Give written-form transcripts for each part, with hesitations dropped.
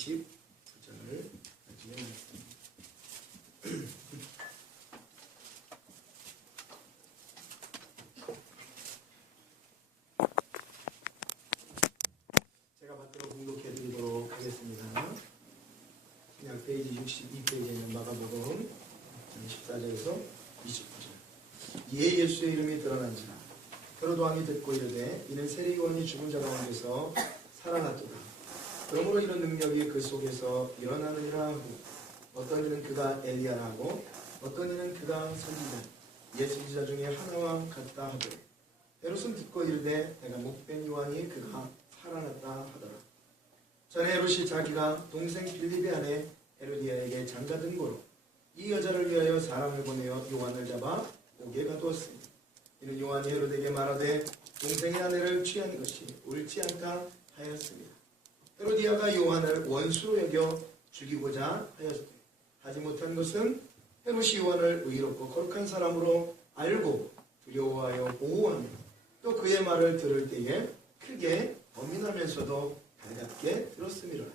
29절을 나중에 말씀드립니다. 제가 받도록 공독해 드리도록 하겠습니다. 그냥 페이지 62페이지에 있는 마가복음 14절에서 29절. 이에 예수의 이름이 드러난지라 헤롯 왕이 듣고 이르되 이는 세례 요한이 죽은 자 가운데서 살아났도다. 그러므로 이런 능력이 그 속에서 일어나느니라 하고 어떤 이는 그가 엘리야라 하고 어떤 이는 그가 선지자 옛 선지자 중에 하나와 같다 하되 헤롯은 듣고 이르되 내가 목된 요한이 그가 살아났다 하더라. 전에 헤롯이 자기가 동생 빌립의 아내 헤로디아에게 장가든 고로 이 여자를 위하여 사람을 보내어 요한을 잡아 옥에 가두었으니 이는 요한이 헤롯에게 말하되 동생의 아내를 취한 것이 옳지 않다 하였습니다. 헤로디아가 요한을 원수로 여겨 죽이고자 하였으니 하지 못한 것은 헤롯이 요한을 의롭고 거룩한 사람으로 알고 두려워하여 보호하며 또 그의 말을 들을 때에 크게 범민하면서도 달갑게 들었음이라.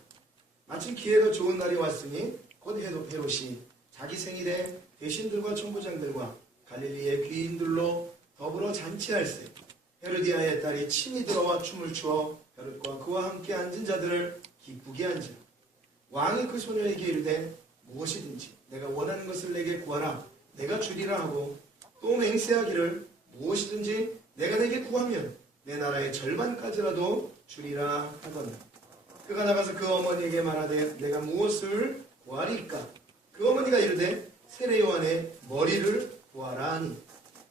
마침 기회가 좋은 날이 왔으니 곧 헤롯이 자기 생일에 대신들과 천부장들과 갈릴리의 귀인들로 더불어 잔치할세 헤로디아의 딸이 친히 들어와 춤을 추어 헤롯과 그와 함께 앉은 자들을 기쁘게 한지라. 왕이 그 소녀에게 이르되 무엇이든지 내가 원하는 것을 내게 구하라 내가 주리라 하고 또 맹세하기를 무엇이든지 내가 내게 구하면 내 나라의 절반까지라도 주리라 하더라. 그가 나가서 그 어머니에게 말하되 내가 무엇을 구하리까? 그 어머니가 이르되 세례 요한의 머리를 구하라 하니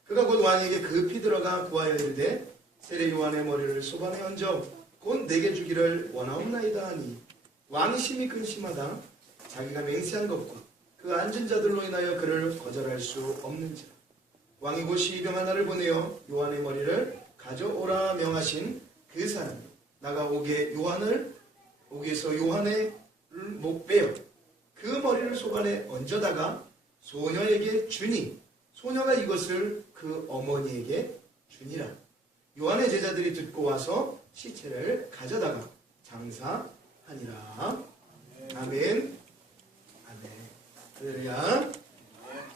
그가 곧 왕에게 급히 들어가 구하여 이르되 세례 요한의 머리를 소반에 얹어 곧 내게 주기를 원하옵나이다 하니 왕이 심히 근심하다 자기가 맹세한 것과 그 앉은 자들로 인하여 그를 거절할 수 없는지라. 왕이 곧 시병 하나를 보내어 요한의 머리를 가져오라 명하신 그 사람이 나가 옥에서 요한의 목 빼어 그 머리를 소반에 얹어다가 소녀에게 주니 소녀가 이것을 그 어머니에게 주니라. 요한의 제자들이 듣고 와서 시체를 가져다가 장사하니라. 아멘. 아멘. 할렐루야.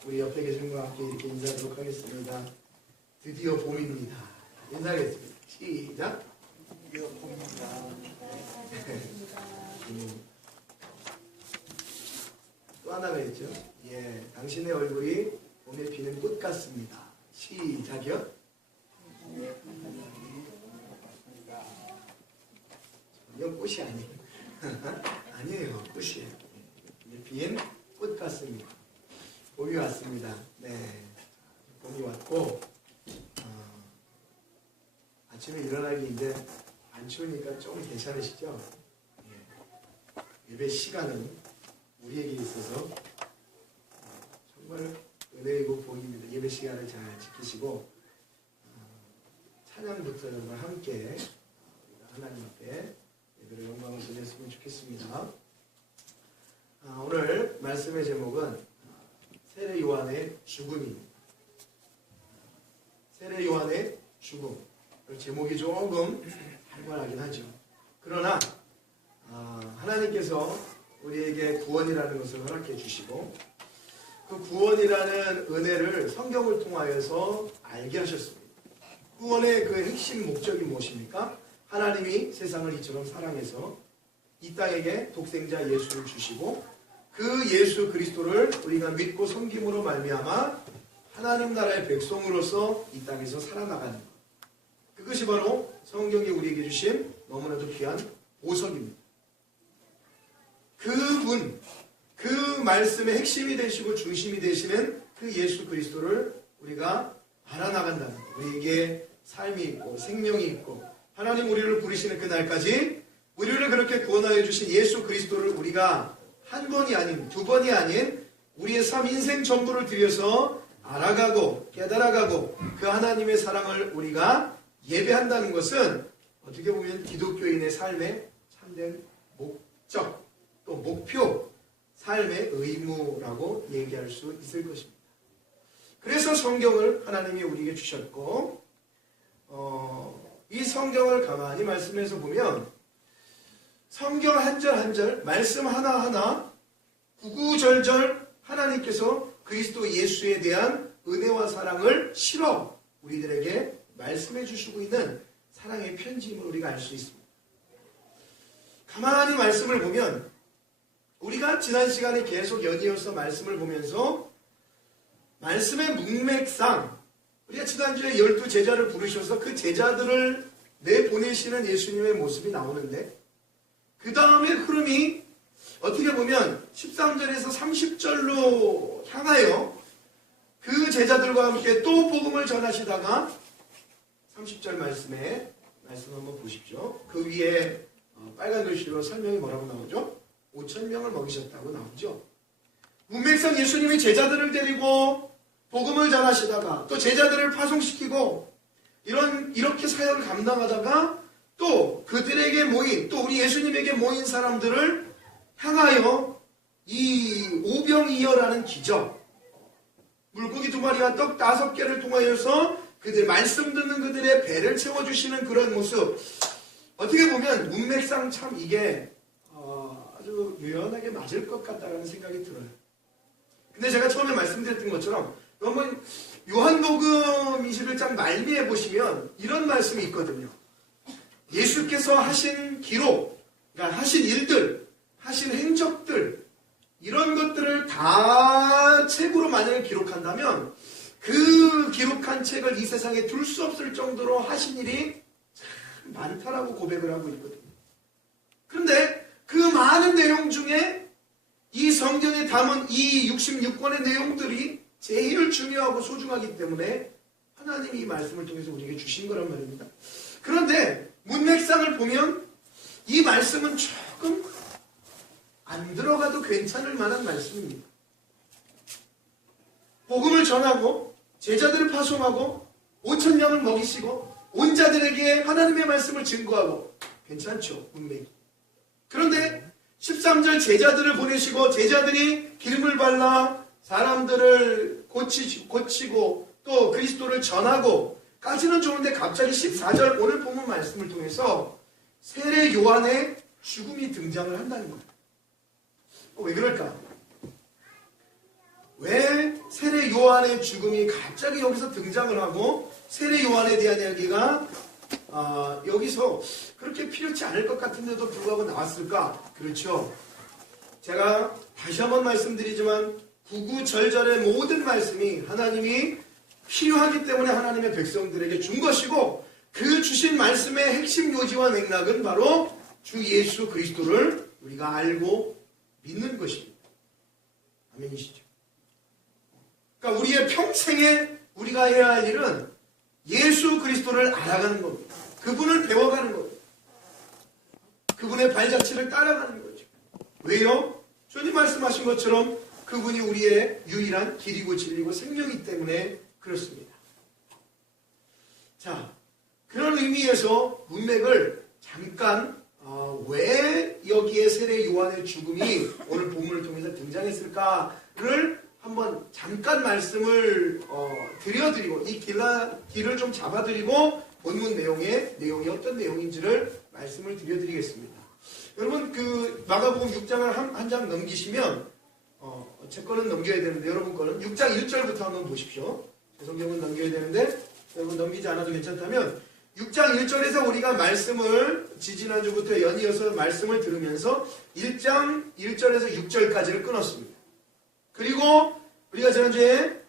우리 옆에 계신 분과 함께 이렇게 인사하도록 하겠습니다. 드디어 봄입니다. 인사하겠습니다. 시작. 드디어 봄입니다. 또 하나가 있죠. 예, 당신의 얼굴이 봄에 피는 꽃 같습니다. 시작이요. 전혀 꽃이 아니에요. 아니에요. 꽃이에요. 핀 꽃 같습니다. 봄이 왔습니다. 네, 봄이 왔고 아침에 일어나기 이제 안 추우니까 좀 괜찮으시죠? 예. 예배 시간은 우리에게 있어서 정말 은혜이고 복입니다. 예배 시간을 잘 지키시고 찬양부터 정말 함께 하나님 앞에 예배를 영광을 드렸으면 좋겠습니다. 오늘 말씀의 제목은 세례 요한의 죽음입니다. 세례 요한의 죽음. 제목이 조금 할만하긴 하죠. 그러나 하나님께서 우리에게 구원이라는 것을 허락해 주시고 그 구원이라는 은혜를 성경을 통하여서 알게 하셨습니다. 구원의 그 핵심 목적이 무엇입니까? 하나님이 세상을 이처럼 사랑해서 이 땅에게 독생자 예수를 주시고 그 예수 그리스도를 우리가 믿고 섬김으로 말미암아 하나님 나라의 백성으로서 이 땅에서 살아나가는 것. 그것이 바로 성경이 우리에게 주신 너무나도 귀한 보석입니다. 그분, 그 말씀의 핵심이 되시고 중심이 되시는 그 예수 그리스도를 우리가 알아나간다는 것. 우리에게 삶이 있고 생명이 있고 하나님 우리를 부르시는 그날까지 우리를 그렇게 구원하여 주신 예수 그리스도를 우리가 한 번이 아닌 두 번이 아닌 우리의 삶 인생 전부를 들여서 알아가고 깨달아가고 그 하나님의 사랑을 우리가 예배한다는 것은 어떻게 보면 기독교인의 삶의 참된 목적 또 목표 삶의 의무라고 얘기할 수 있을 것입니다. 그래서 성경을 하나님이 우리에게 주셨고 이 성경을 가만히 말씀해서 보면 성경 한 절 한 절, 말씀 하나하나 구구절절 하나님께서 그리스도 예수에 대한 은혜와 사랑을 실어 우리들에게 말씀해 주시고 있는 사랑의 편지임을 우리가 알 수 있습니다. 가만히 말씀을 보면 우리가 지난 시간에 계속 연이어서 말씀을 보면서 말씀의 문맥상 우리가 지난주에 12제자를 부르셔서 그 제자들을 내보내시는 예수님의 모습이 나오는데 그 다음에 흐름이 어떻게 보면 13절에서 30절로 향하여 그 제자들과 함께 또 복음을 전하시다가 30절 말씀에 말씀 한번 보십시오. 그 위에 빨간 글씨로 설명이 뭐라고 나오죠? 5,000명을 먹이셨다고 나오죠. 문맥상 예수님이 제자들을 데리고 복음을 전하시다가 또 제자들을 파송시키고 이렇게 사역을 감당하다가 또 그들에게 모인 또 우리 예수님에게 모인 사람들을 향하여 이 오병이어라는 기적 물고기 2마리와 떡 5개를 통하여서 그들 말씀 듣는 그들의 배를 채워주시는 그런 모습 어떻게 보면 문맥상 참 이게 아주 유연하게 맞을 것 같다는 생각이 들어요. 근데 제가 처음에 말씀드렸던 것처럼 여러분 요한복음 21장 말미에 보시면 이런 말씀이 있거든요. 예수께서 하신 기록, 그러니까 하신 일들, 하신 행적들 이런 것들을 다 책으로 만약에 기록한다면 그 기록한 책을 이 세상에 둘 수 없을 정도로 하신 일이 참 많다라고 고백을 하고 있거든요. 그런데 그 많은 내용 중에 이 성경에 담은 이 66권의 내용들이 제일 중요하고 소중하기 때문에 하나님이 이 말씀을 통해서 우리에게 주신 거란 말입니다. 그런데 문맥상을 보면 이 말씀은 조금 안 들어가도 괜찮을 만한 말씀입니다. 복음을 전하고 제자들을 파송하고 5,000명을 먹이시고 온 자들에게 하나님의 말씀을 증거하고 괜찮죠, 문맥이. 그런데 13절 제자들을 보내시고 제자들이 기름을 발라 사람들을 고치고 또 그리스도를 전하고 까지는 좋은데 갑자기 14절 오늘 본문 말씀을 통해서 세례 요한의 죽음이 등장을 한다는 거예요. 왜 그럴까? 왜 세례 요한의 죽음이 갑자기 여기서 등장을 하고 세례 요한에 대한 이야기가 여기서 그렇게 필요치 않을 것 같은데도 불구하고 나왔을까? 그렇죠. 제가 다시 한번 말씀드리지만 구구절절의 모든 말씀이 하나님이 필요하기 때문에 하나님의 백성들에게 준 것이고 그 주신 말씀의 핵심 요지와 맥락은 바로 주 예수 그리스도를 우리가 알고 믿는 것입니다. 아멘이시죠? 그러니까 우리의 평생에 우리가 해야 할 일은 예수 그리스도를 알아가는 겁니다. 그분을 배워가는 겁니다. 그분의 발자취를 따라가는 거죠. 왜요? 주님 말씀하신 것처럼 그분이 우리의 유일한 길이고 진리고 생명이기 때문에 그렇습니다. 자, 그런 의미에서 문맥을 잠깐 왜 여기에 세례 요한의 죽음이 오늘 본문을 통해서 등장했을까를 한번 잠깐 말씀을 드려드리고 이 길을 좀 잡아드리고 본문 내용이 어떤 내용인지를 말씀을 드려드리겠습니다. 여러분 그 마가복음 6장을 한 장 넘기시면 제 거는 넘겨야 되는데 여러분 거는 6장 1절부터 한번 보십시오. 제 성경은 넘겨야 되는데 여러분 넘기지 않아도 괜찮다면 6장 1절에서 우리가 말씀을 지지난주부터 연이어서 말씀을 들으면서 1장 1절에서 6절까지를 끊었습니다. 그리고 우리가 지난주에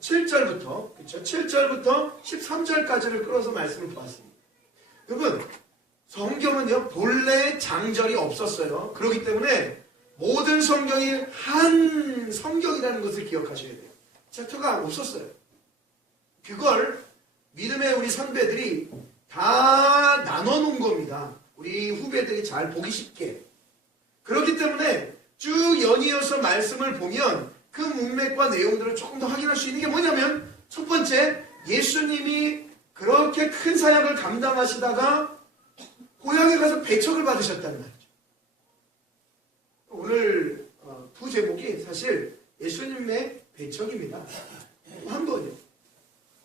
7절부터 그렇죠? 7절부터 13절까지를 끌어서 말씀을 보았습니다. 여러분 성경은요 본래 장절이 없었어요. 그렇기 때문에 모든 성경이 한 성경이라는 것을 기억하셔야 돼요. 챕터가 없었어요. 그걸 믿음의 우리 선배들이 다 나눠놓은 겁니다. 우리 후배들이 잘 보기 쉽게. 그렇기 때문에 쭉 연이어서 말씀을 보면 그 문맥과 내용들을 조금 더 확인할 수 있는 게 뭐냐면 첫 번째 예수님이 그렇게 큰 사역을 감당하시다가 고향에 가서 배척을 받으셨다는 말이죠. 오늘 부제목이 사실 예수님의 배척입니다. 한 번이요.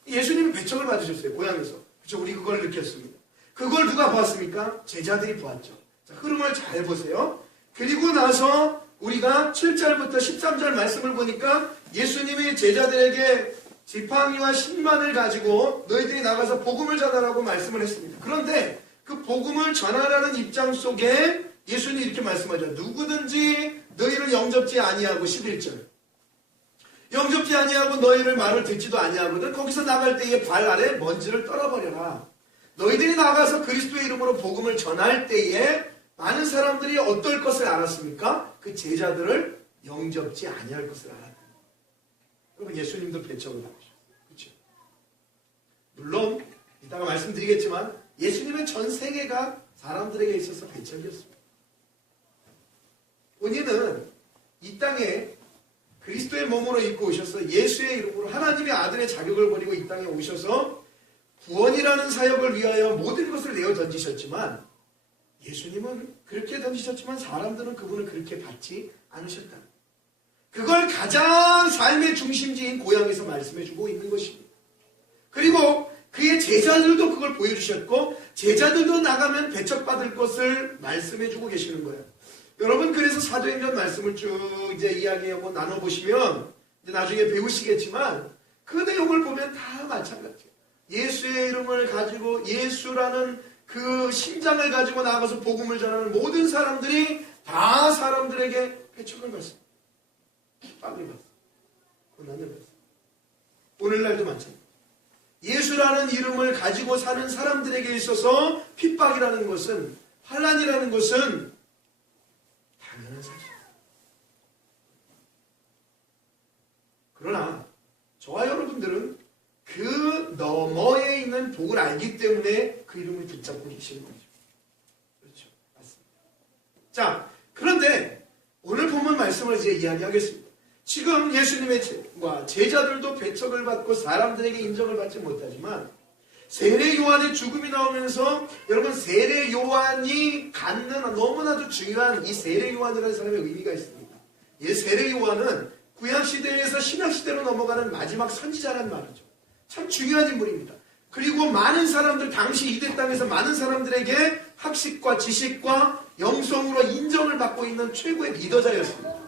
예수님이 배척을 받으셨어요. 고향에서. 그렇죠? 우리 그걸 느꼈습니다. 그걸 누가 보았습니까? 제자들이 보았죠. 자, 흐름을 잘 보세요. 그리고 나서 우리가 7절부터 13절 말씀을 보니까 예수님이 제자들에게 지팡이와 신만을 가지고 너희들이 나가서 복음을 전하라고 말씀을 했습니다. 그런데 그 복음을 전하라는 입장 속에 예수님이 이렇게 말씀하죠. 누구든지 너희를 영접지 아니하고 11절 영접지 아니하고 너희를 말을 듣지도 아니하거든 거기서 나갈 때에 발 아래 먼지를 떨어버려라. 너희들이 나가서 그리스도의 이름으로 복음을 전할 때에 많은 사람들이 어떨 것을 알았습니까? 그 제자들을 영접지 아니할 것을 알았다. 여러분 예수님도 배척을 받으셨어요. 그렇죠? 물론 이따가 말씀드리겠지만 예수님의 전 세계가 사람들에게 있어서 배척이었습니다. 본인은 이 땅에 그리스도의 몸으로 입고 오셔서 예수의 이름으로 하나님의 아들의 자격을 버리고 이 땅에 오셔서 구원이라는 사역을 위하여 모든 것을 내어 던지셨지만 예수님은 그렇게 던지셨지만 사람들은 그분을 그렇게 받지 않으셨다. 그걸 가장 삶의 중심지인 고향에서 말씀해주고 있는 것입니다. 그리고 그의 제자들도 그걸 보여주셨고 제자들도 나가면 배척받을 것을 말씀해주고 계시는 거예요. 여러분 그래서 사도행전 말씀을 쭉 이제 이야기하고 나눠보시면 이제 나중에 배우시겠지만 그 내용을 보면 다 마찬가지예요. 예수의 이름을 가지고 예수라는 그 심장을 가지고 나가서 복음을 전하는 모든 사람들이 다 사람들에게 배척을 받습니다. 핍박을 받습니다. 고난을 받습니다. 오늘날도 마찬가지입니다. 예수라는 이름을 가지고 사는 사람들에게 있어서 핍박이라는 것은 환난이라는 것은 당연한 사실입니다. 그러나 저와 여러분들은 그 너머에 있는 복을 알기 때문에 그 이름을 붙잡고 계시는 거죠. 그렇죠. 맞습니다. 자, 그런데 오늘 본문 말씀을 이제 이야기하겠습니다. 지금 예수님의 제자들도 배척을 받고 사람들에게 인정을 받지 못하지만 세례 요한의 죽음이 나오면서 여러분 세례 요한이 갖는 너무나도 중요한 이 세례 요한이라는 사람의 의미가 있습니다. 이 세례 요한은 구약시대에서 신약시대로 넘어가는 마지막 선지자라는 말이죠. 참 중요한 인물입니다. 그리고 많은 사람들 당시 이대 땅에서 많은 사람들에게 학식과 지식과 영성으로 인정을 받고 있는 최고의 리더자였습니다.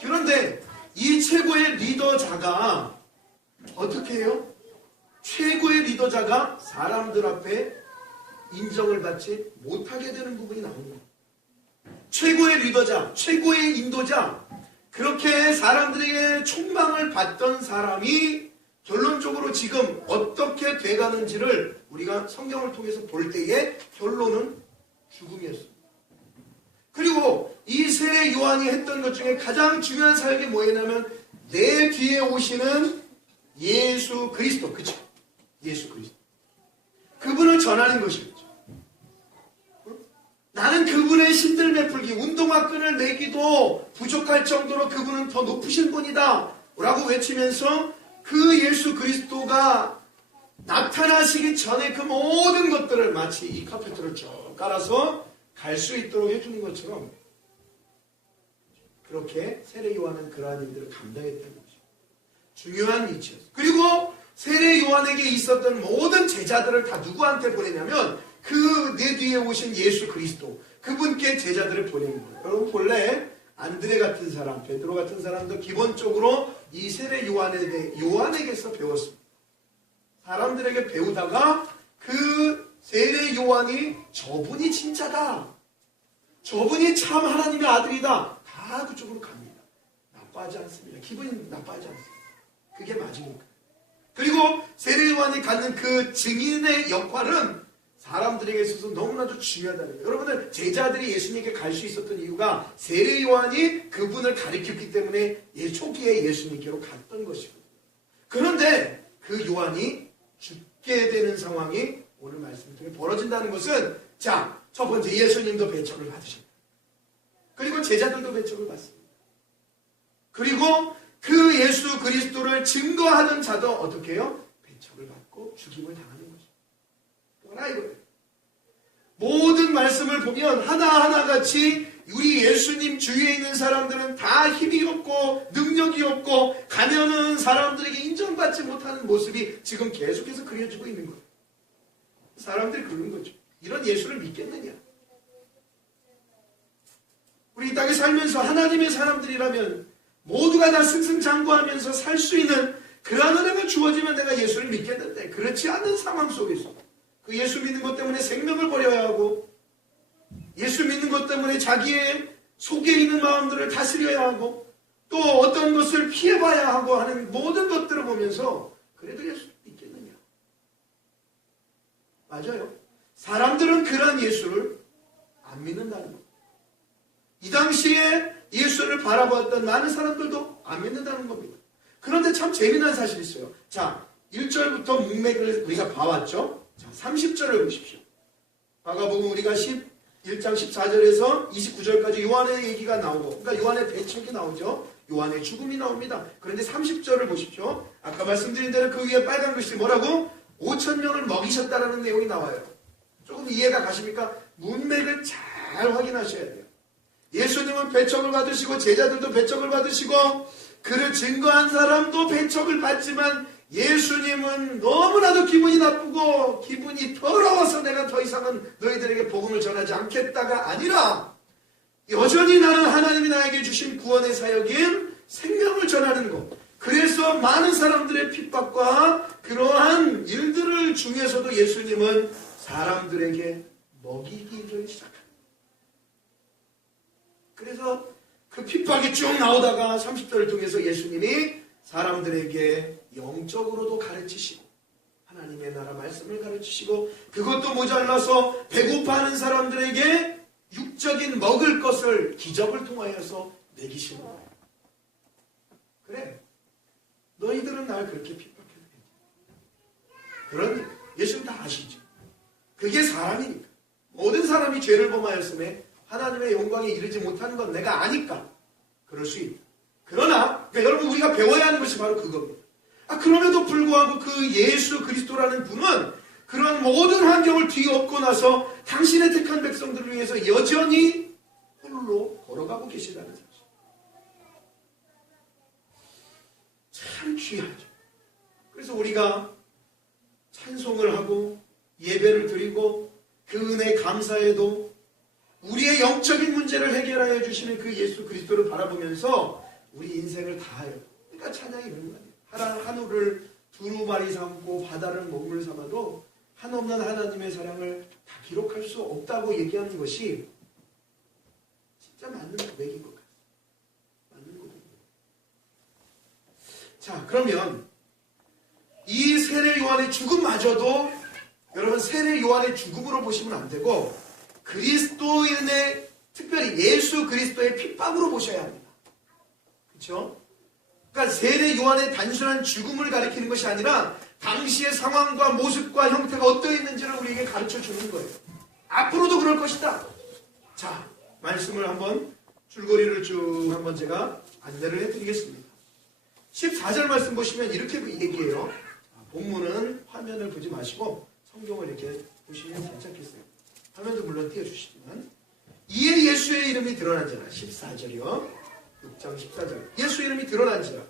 그런데 이 최고의 리더자가 어떻게 해요? 최고의 리더자가 사람들 앞에 인정을 받지 못하게 되는 부분이 나옵니다. 최고의 리더자, 최고의 인도자, 그렇게 사람들에게 촉망을 받던 사람이 결론적으로 지금 어떻게 돼가는지를 우리가 성경을 통해서 볼 때의 결론은 죽음이었습니다. 그리고 이 세례 요한이 했던 것 중에 가장 중요한 사역이 뭐였냐면 내 뒤에 오시는 예수 그리스도, 그쵸? 예수 그리스도. 그분을 전하는 것이었죠. 나는 그분의 신들 베풀기, 운동화 끈을 매기도 부족할 정도로 그분은 더 높으신 분이다 라고 외치면서 그 예수 그리스도가 나타나시기 전에 그 모든 것들을 마치 이 카페트를 쭉 깔아서 갈 수 있도록 해주는 것처럼 그렇게 세례 요한은 그러한 일들을 감당했다는 것이죠. 중요한 위치였어요. 그리고 세례 요한에게 있었던 모든 제자들을 다 누구한테 보내냐면 그 내 뒤에 오신 예수 그리스도 그분께 제자들을 보낸 거예요. 여러분 본래 안드레 같은 사람, 베드로 같은 사람도 기본적으로 이 세례 요한에게서 배웠습니다. 사람들에게 배우다가 그 세례 요한이 저분이 진짜다, 저분이 참 하나님의 아들이다, 다 그쪽으로 갑니다. 나빠하지 않습니다. 기분이 나빠하지 않습니다. 그게 맞으니까. 그리고 세례 요한이 갖는 그 증인의 역할은 사람들에게 있어서 너무나도 중요하다는 거예요. 여러분들 제자들이 예수님에게 갈 수 있었던 이유가 세례 요한이 그분을 가르쳤기 때문에 초기에 예수님께로 갔던 것이거든요. 그런데 그 요한이 죽게 되는 상황이 오늘 말씀 중에 벌어진다는 것은 자, 첫 번째 예수님도 배척을 받으십니다. 그리고 제자들도 배척을 받습니다. 그리고 그 예수 그리스도를 증거하는 자도 어떻게 해요? 배척을 받고 죽임을 당하는 것입니다. 뭐라 이거예요. 모든 말씀을 보면 하나하나 같이 우리 예수님 주위에 있는 사람들은 다 힘이 없고 능력이 없고 가면은 사람들에게 인정받지 못하는 모습이 지금 계속해서 그려지고 있는 거예요. 사람들이 그런 거죠. 이런 예수를 믿겠느냐? 우리 이 땅에 살면서 하나님의 사람들이라면 모두가 다 승승장구하면서 살 수 있는 그러한 은혜가 주어지면 내가 예수를 믿겠는데, 그렇지 않은 상황 속에서 그 예수 믿는 것 때문에 생명을 버려야 하고, 예수 믿는 것 때문에 자기의 속에 있는 마음들을 다스려야 하고, 또 어떤 것을 피해봐야 하고 하는 모든 것들을 보면서 그래도 예수 믿겠느냐? 맞아요. 사람들은 그러한 예수를 안 믿는다는 겁니다. 이 당시에 예수를 바라보았던 많은 사람들도 안 믿는다는 겁니다. 그런데 참 재미난 사실이 있어요. 자, 1절부터 문맥을 우리가 봐왔죠. 자, 30절을 보십시오. 마가복음 우리가 1장 14절에서 29절까지 요한의 얘기가 나오고, 그러니까 요한의 배척이 나오죠. 요한의 죽음이 나옵니다. 그런데 30절을 보십시오. 아까 말씀드린 대로 그 위에 빨간 글씨 뭐라고? 5,000명을 먹이셨다라는 내용이 나와요. 조금 이해가 가십니까? 문맥을 잘 확인하셔야 돼요. 예수님은 배척을 받으시고 제자들도 배척을 받으시고 그를 증거한 사람도 배척을 받지만, 예수님은 너무나도 기분이 나쁘고 기분이 더러워서 내가 더 이상은 너희들에게 복음을 전하지 않겠다가 아니라, 여전히 나는 하나님이 나에게 주신 구원의 사역인 생명을 전하는 것, 그래서 많은 사람들의 핍박과 그러한 일들을 중에서도 예수님은 사람들에게 먹이기를 시작합니다. 그래서 그 핍박이 쭉 나오다가 30절을 통해서 예수님이 사람들에게 영적으로도 가르치시고, 하나님의 나라 말씀을 가르치시고, 그것도 모자라서 배고파하는 사람들에게 육적인 먹을 것을 기적을 통하여서 먹이시는 거예요. 그래, 너희들은 날 그렇게 핍박했네. 그런 예수님 다 아시죠. 그게 사람이니까. 모든 사람이 죄를 범하였음에 하나님의 영광에 이르지 못하는 건 내가 아니까 그럴 수 있다. 그러나 그러니까 여러분, 우리가 배워야 하는 것이 바로 그겁니다. 그럼에도 불구하고 그 예수 그리스도라는 분은 그런 모든 환경을 뒤엎고 나서 당신의 택한 백성들을 위해서 여전히 홀로 걸어가고 계시다는 사실. 참 귀하죠. 그래서 우리가 찬송을 하고 예배를 드리고 그 은혜에 감사해도 우리의 영적인 문제를 해결하여 주시는 그 예수 그리스도를 바라보면서 우리 인생을 다해요. 그러니까 찬양이 그런 거 아니에요. 하늘을 두루마리 삼고 바다를 먹물 삼아도 한없는 하나님의 사랑을 다 기록할 수 없다고 얘기하는 것이 진짜 맞는 고백인 것 같아요. 맞는 고백이에요. 자, 그러면 이 세례 요한의 죽음마저도 여러분, 세례 요한의 죽음으로 보시면 안 되고 그리스도인의, 특별히 예수 그리스도의 핍박으로 보셔야 합니다. 그렇죠? 그러니까 세례 요한의 단순한 죽음을 가리키는 것이 아니라 당시의 상황과 모습과 형태가 어떠했는지를 우리에게 가르쳐 주는 거예요. 앞으로도 그럴 것이다. 자, 말씀을 한번 줄거리를 쭉 한번 제가 안내를 해드리겠습니다. 14절 말씀 보시면 이렇게 얘기해요. 본문은 화면을 보지 마시고 성경을 이렇게 보시면 괜찮겠어요. 화면도 물론 띄워주시지만, 이에 예수의 이름이 드러난지라. 14절이요. 6장 14절. 예수 이름이 드러난지라.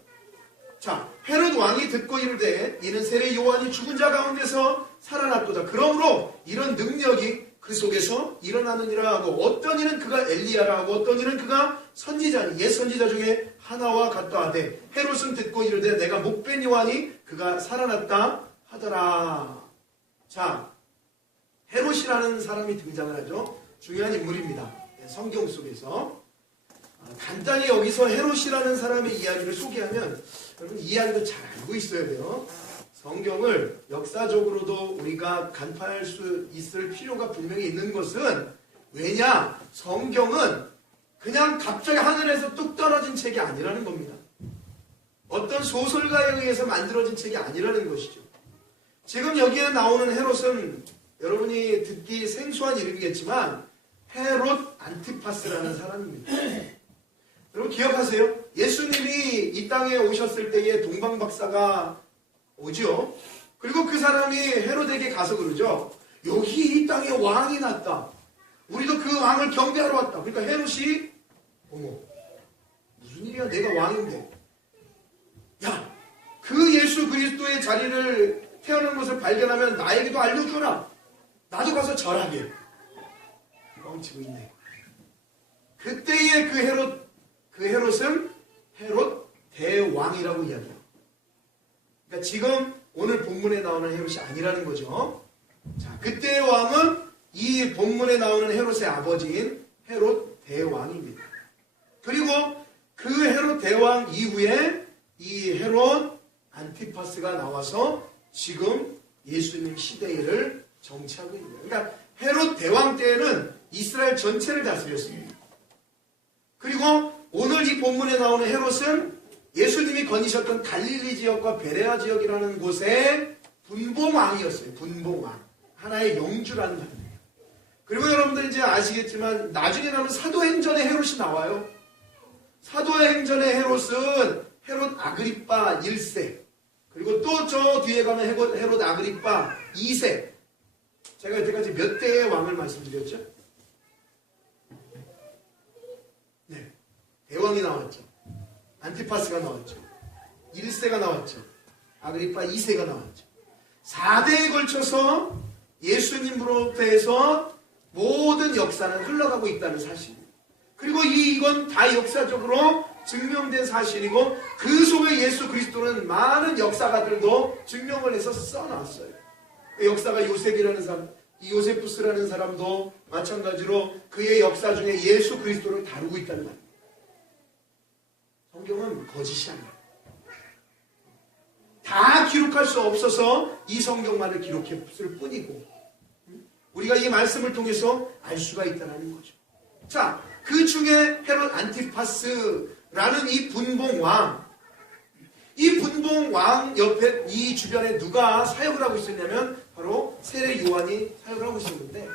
자, 헤롯 왕이 듣고 이르되 이는 세례 요한이 죽은 자 가운데서 살아났도다. 그러므로 이런 능력이 그 속에서 일어나느니라 하고, 어떤 이는 그가 엘리야라 하고 어떤 이는 그가 선지자니 옛 선지자 중에 하나와 같다 하되, 헤롯은 듣고 이르되 내가 목벤 요한이 그가 살아났다 하더라. 자, 헤롯이라는 사람이 등장을 하죠. 중요한 인물입니다. 성경 속에서. 간단히 여기서 헤롯이라는 사람의 이야기를 소개하면 여러분 이야기도 잘 알고 있어야 돼요. 성경을 역사적으로도 우리가 간파할 수 있을 필요가 분명히 있는 것은, 왜냐? 성경은 그냥 갑자기 하늘에서 뚝 떨어진 책이 아니라는 겁니다. 어떤 소설가에 의해서 만들어진 책이 아니라는 것이죠. 지금 여기에 나오는 헤롯은 여러분이 듣기 생소한 이름이겠지만 헤롯 안티파스라는 사람입니다. 여러분 기억하세요? 예수님이 이 땅에 오셨을 때에 동방박사가 오죠. 그리고 그 사람이 헤롯에게 가서 그러죠. 여기 이 땅에 왕이 났다. 우리도 그 왕을 경배하러 왔다. 그러니까 헤롯이 어머, 무슨 일이야? 내가 왕인데. 야, 그 예수 그리스도의 자리를 태어난 것을 발견하면 나에게도 알려주라. 나도 가서 절하게. 뻥치고 있네. 그때의 그 헤롯은 헤롯 대왕이라고 이야기해요. 그러니까 지금 오늘 본문에 나오는 헤롯이 아니라는 거죠. 자, 그때의 왕은 이 본문에 나오는 헤롯의 아버지인 헤롯 대왕입니다. 그리고 그 헤롯 대왕 이후에 이 헤롯 안티파스가 나와서 지금 예수님 시대를 정치하고 있는 거예요. 그러니까 헤롯 대왕 때에는 이스라엘 전체를 다스렸습니다. 그리고 오늘 이 본문에 나오는 헤롯은 예수님이 거니셨던 갈릴리 지역과 베레아 지역이라는 곳의 분봉왕이었어요. 분봉왕. 하나의 영주라는 말이에요. 그리고 여러분들 이제 아시겠지만 나중에 나오는 사도행전에 헤롯이 나와요. 사도행전의 헤롯은 헤롯 아그리빠 1세. 그리고 또 저 뒤에 가면 헤롯 아그리빠 2세. 제가 여태까지 몇 대의 왕을 말씀드렸죠? 네. 대왕이 나왔죠. 안티파스가 나왔죠. 1세가 나왔죠. 아그리빠 2세가 나왔죠. 4대에 걸쳐서 예수님으로부터 해서 모든 역사는 흘러가고 있다는 사실입니다. 그리고 이건 다 역사적으로 증명된 사실이고 그 속에 예수 그리스도는 많은 역사가들도 증명을 해서 써놨어요. 그 역사가 요셉이라는 사람, 이 요세푸스라는 사람도 마찬가지로 그의 역사 중에 예수 그리스도를 다루고 있다는 말입니다. 성경은 거짓이 아니에요. 다 기록할 수 없어서 이 성경만을 기록했을 뿐이고 우리가 이 말씀을 통해서 알 수가 있다는 거죠. 자, 그 중에 헤롯 안티파스라는 이 분봉왕, 이 분봉왕 옆에 이 주변에 누가 사역을 하고 있었냐면 바로 세례 요한이 사역을 하고 있었는데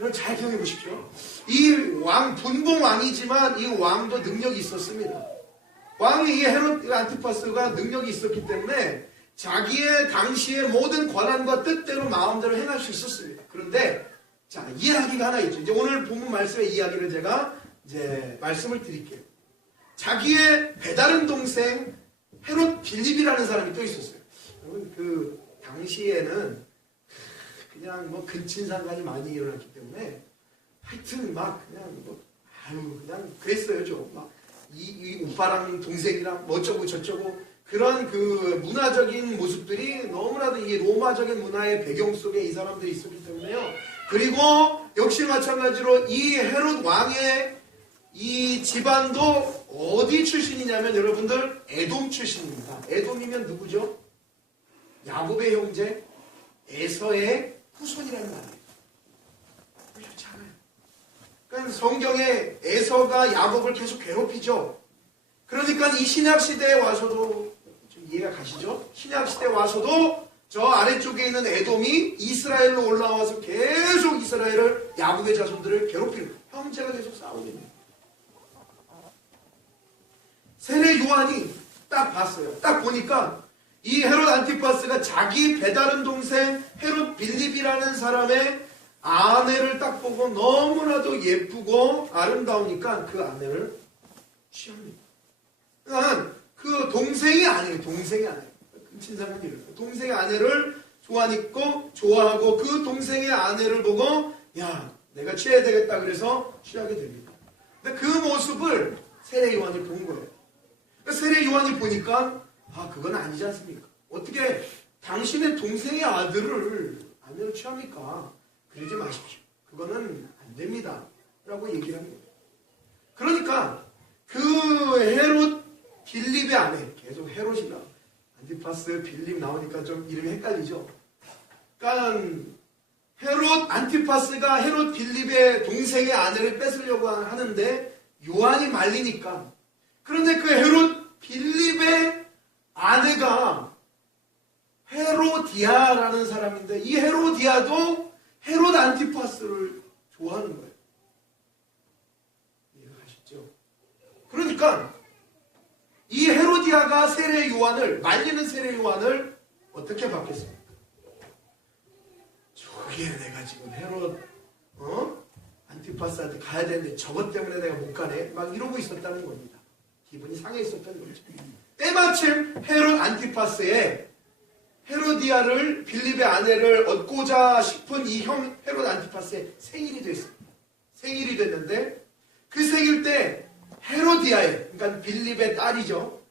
여러분 잘 기억해 보십시오. 이 왕, 분봉왕이지만 이 왕도 능력이 있었습니다. 왕이 이 헤롯 안티파스가 능력이 있었기 때문에 자기의 당시의 모든 권한과 뜻대로 마음대로 행할 수 있었습니다. 그런데 자, 이야기가 하나 있죠. 이제 오늘 본문 말씀의 이야기를 제가 이제 말씀을 드릴게요. 자기의 배다른 동생 헤롯 빌립이라는 사람이 또 있었어요. 여러분 그 당시에는 그냥 뭐 근친상간이 많이 일어났기 때문에 하여튼 막 그냥 뭐 그냥 그랬어요. 좀 막 이 오빠랑 동생이랑 뭐 어쩌고 저쩌고 그런 그 문화적인 모습들이 너무나도 이 로마적인 문화의 배경 속에 이 사람들이 있었기 때문에요. 그리고 역시 마찬가지로 이 헤롯 왕의 이 집안도 어디 출신이냐면 여러분들 에돔 출신입니다. 에돔이면 누구죠? 야곱의 형제 에서의 후손이라는 말이에요. 그렇지 않아요. 그러니까 성경에 에서가 야곱을 계속 괴롭히죠. 그러니까 이 신약시대에 와서도 좀 이해가 가시죠? 신약시대에 와서도 저 아래쪽에 있는 에돔이 이스라엘로 올라와서 계속 이스라엘을 야곱의 자손들을 괴롭히는 형제가 계속 싸우게 됩니다. 세례 요한이 딱 봤어요. 딱 보니까 이 헤롯 안티파스가 자기 배다른 동생 헤롯 빌립이라는 사람의 아내를 딱 보고 너무나도 예쁘고 아름다우니까 그 아내를 취합니다. 그러니까 그 동생이 아니에요. 동생이 아니에요. 친상한 일을. 동생의 아내를 좋아하고 그 동생의 아내를 보고 야 내가 취해야 되겠다 그래서 취하게 됩니다. 근데 그 모습을 세례 요한이 본 거예요. 그러니까 세례 요한이 보니까 그건 아니지 않습니까? 어떻게 당신의 동생의 아내를 취합니까? 그러지 마십시오. 그거는 안 됩니다. 라고 얘기를 합니다. 그러니까 그 헤롯 빌립의 아내, 계속 헤롯이다. 안티파스 빌립 나오니까 좀 이름이 헷갈리죠. 그러니까 헤롯 안티파스가 헤롯 빌립의 동생의 아내를 뺏으려고 하는데 요한이 말리니까 그런데 그 헤롯 빌립의 아내가 헤로디아라는 사람인데 이 헤로디아도 헤롯 안티파스를 좋아하는 거예요. 이해가 가시죠? 그러니까 이 헤로디아가 세례 요한을 말리는 세례 요한을 어떻게 받겠습니까? 저게 내가 지금 헤롯 안티파스한테 가야 되는데 저것 때문에 내가 못 가네 막 이러고 있었다는 겁니다. 기분이 상해 있었다는 거죠. 때마침 헤롯 안티파스의 헤로디아를 빌립의 아내를 얻고자 싶은 이 형 헤롯 안티파스의 생일이 됐습니다. 생일이 됐는데 그 생일 때 헤로디아의, 그러니까 빌립의 딸이죠.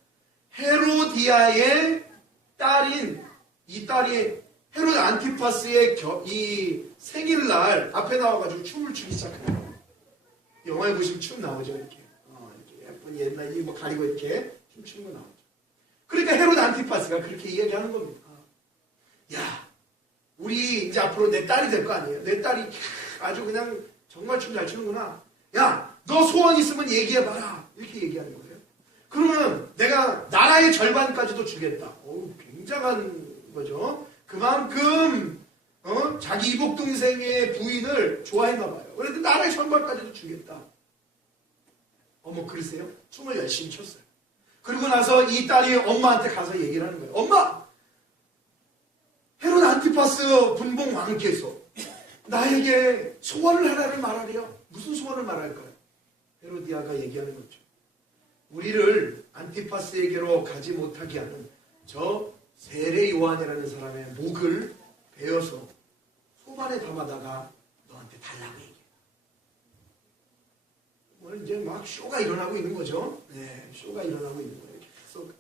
헤로디아의 딸인 이 딸이 헤롯 안티파스의 이 생일날 앞에 나와가지고 춤을 추기 시작해요. 영화에 보시면 춤 나오죠. 이렇게 예쁜 옛날 이 뭐 가리고 이렇게 춤추는 거 나오죠. 그러니까 헤롯 안티파스가 그렇게 이야기하는 겁니다. 야, 우리 이제 앞으로 내 딸이 될 거 아니에요. 내 딸이 아주 그냥 정말 춤 잘 추는구나. 야, 너 소원 있으면 얘기해봐라. 이렇게 얘기하는 거예요. 그러면 내가 나라의 절반까지도 주겠다. 굉장한 거죠. 그만큼 자기 이복 동생의 부인을 좋아했나 봐요. 그래도 나라의 절반까지도 주겠다. 어머, 그러세요? 춤을 열심히 췄어요. 그리고 나서 이 딸이 엄마한테 가서 얘기를 하는 거예요. 엄마! 헤롯 안티파스 분봉 왕께서 나에게 소원을 하나를 말하래요. 무슨 소원을 말할까요? 헤로디아가 얘기하는 거죠. 우리를 안티파스에게로 가지 못하게 하는 저 세례 요한이라는 사람의 목을 베어서 소반에 담아다가 너한테 달라고 얘기해. 오늘 이제 막 쇼가 일어나고 있는 거죠. 네, 쇼가 일어나고 있는 거예요. 계속.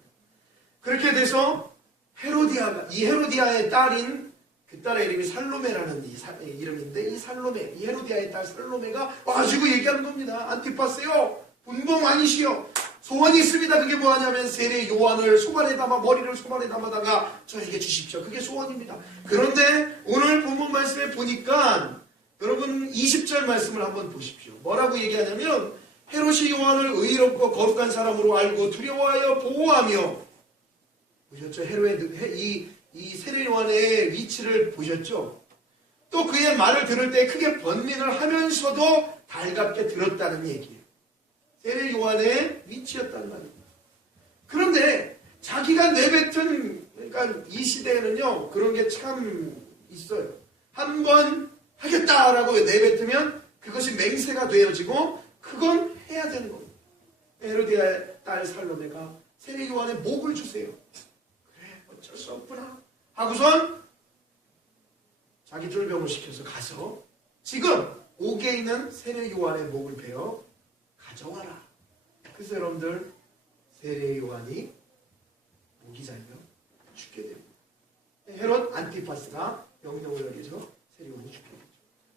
그렇게 돼서 헤로디아가, 이 헤로디아의 딸인, 그 딸의 이름이 살로메라는 이름인데, 이 살로메, 이 헤로디아의 딸 살로메가 와가지고 얘기하는 겁니다. 안티파스요, 분봉 아니시여, 소원이 있습니다. 그게 뭐하냐면 세례 요한을 소발에 담아, 머리를 소발에 담아다가 저에게 주십시오. 그게 소원입니다. 그런데 오늘 본문 말씀에 보니까 여러분 20절 말씀을 한번 보십시오. 뭐라고 얘기하냐면 헤롯이 요한을 의롭고 거룩한 사람으로 알고 두려워하여 보호하며, 보셨죠? 이 세례 요한의 위치를 보셨죠? 또 그의 말을 들을 때 크게 번민을 하면서도 달갑게 들었다는 얘기예요. 세례 요한의 위치였단 말입니다. 그런데 자기가 내뱉은, 그러니까 이 시대에는요 그런 게 참 있어요. 한번 하겠다라고 내뱉으면 그것이 맹세가 되어지고 그건 해야 되는 겁니다. 헤로디아의 딸 살로메가 세례 요한의 목을 주세요. 그래, 어쩔 수 없구나 하고선 자기 쫄병을 시켜서 가서 지금 옥에 있는 세례 요한의 목을 베어 가져와라. 그래서 여러분들 세례 요한이 목이 잘려 죽게 됩니다. 헤롯 안티파스가 명령을 어겨서 세례 요한이 죽게 됩니다.